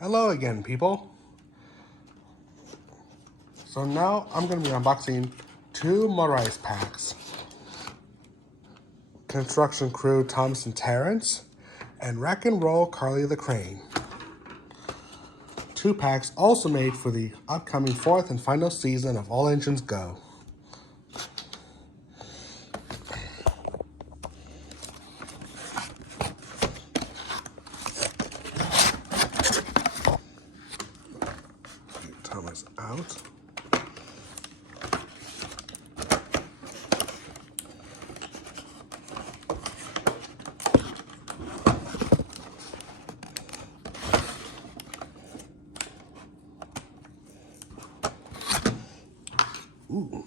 Hello again, people. So now I'm going to be unboxing two Motorized packs. Construction Crew Thomas and Terence, and Rock and Roll Carly the Crane. Two packs also made for the upcoming fourth and final season of All Engines Go. Get Thomas out. Ooh.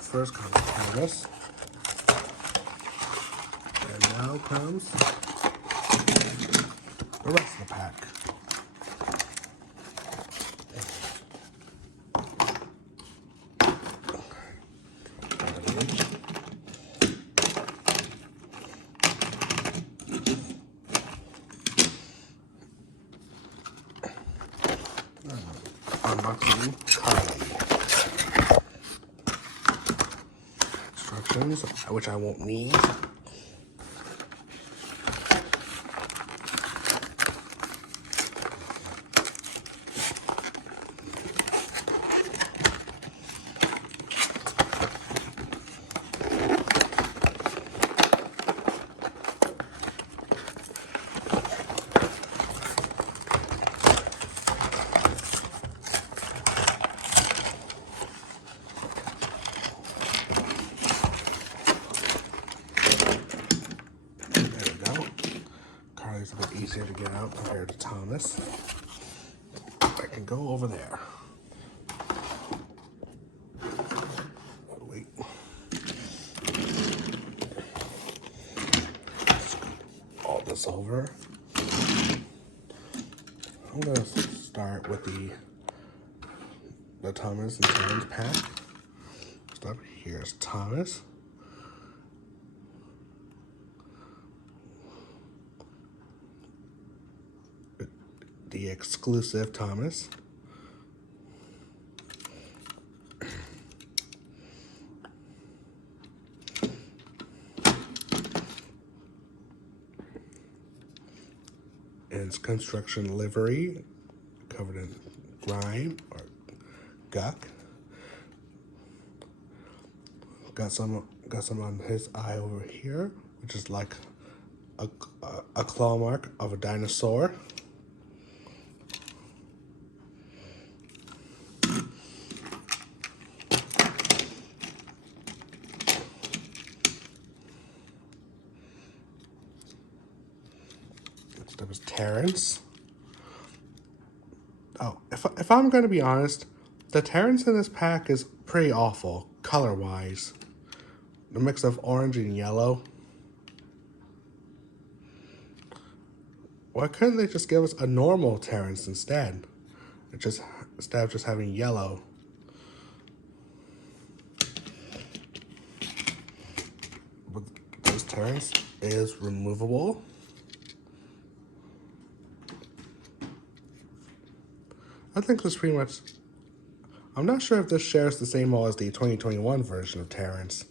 First comes Thomas, and now comes the rest of the pack. Unboxing Carly. Instructions, which I won't need. Carly's a bit easier to get out compared to Thomas. I can go over there. Wait. All this over. I'm gonna start with the Thomas and Terence pack. Stop. Here's Thomas. The exclusive Thomas. And it's construction livery, covered in grime or guck. Got some on his eye over here, which is like a claw mark of a dinosaur. Next up is Terence. Oh, if I'm going to be honest, the Terence in this pack is pretty awful, color-wise. The mix of orange and yellow. Why couldn't they just give us a normal Terence instead? Instead of just having yellow. But this Terence is removable. I think this pretty much... I'm not sure if this shares the same mold as the 2021 version of Terence.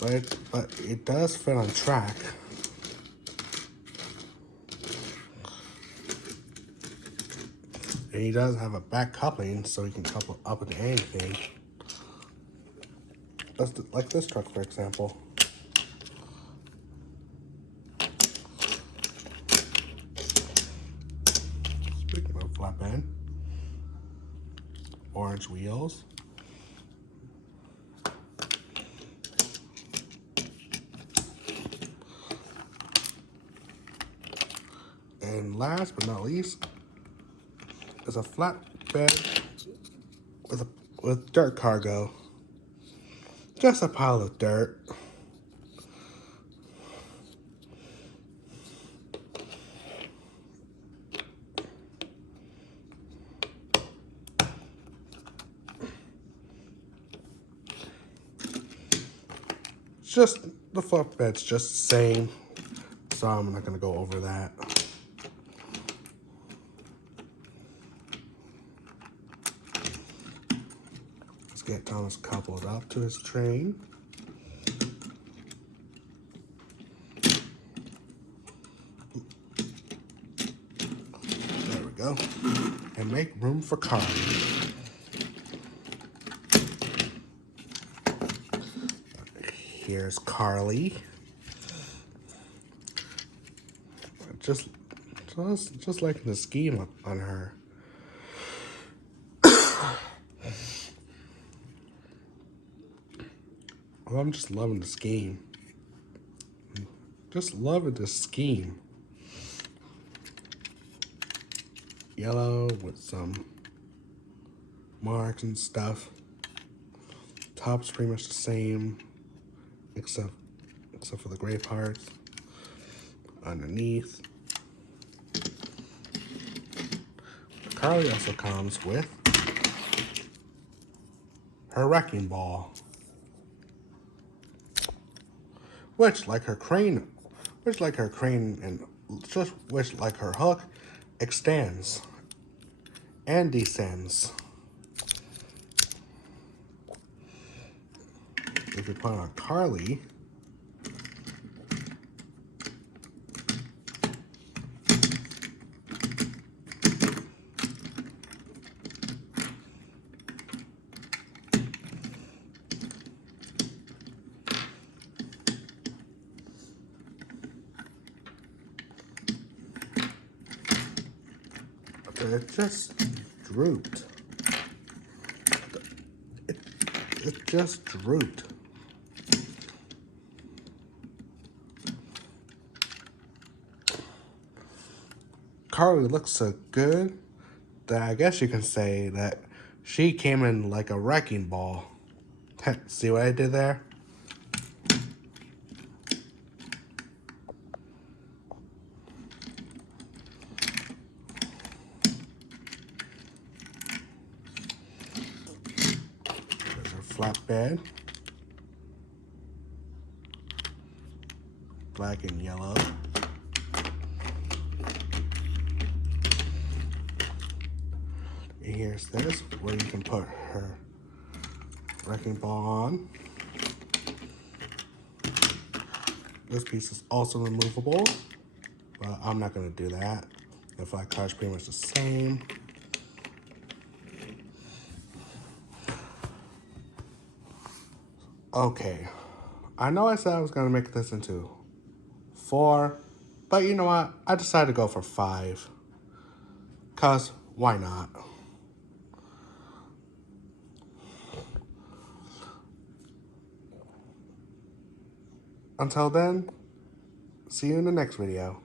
But it does fit on track. And he does have a back coupling, so he can couple up into anything. Just like this truck, for example. Speaking of flatbed, orange wheels. And last but not least is a flatbed with dirt cargo. Just a pile of dirt. Just the flatbed's just the same, so I'm not gonna go over that. Let's get Thomas coupled up to his train. There we go. And make room for Carly. Here's Carly. Just like the scheme on her. Well, I'm just loving the scheme. Just loving the scheme. Yellow with some marks and stuff. Top's pretty much the same, except for the gray parts underneath. Carly also comes with her wrecking ball, which like her crane and which like her hook extends and descends. If you put on Carly, it just drooped. It just drooped. Carly looks so good that I guess you can say that she came in like a wrecking ball. See what I did there? There's her flatbed. Black and yellow. And here's this, where you can put her wrecking ball on. This piece is also removable, but I'm not gonna do that. The flat car's pretty much the same. Okay, I know I said I was gonna make this into 4, but you know what? I decided to go for 5. Cause why not? Until then, see you in the next video.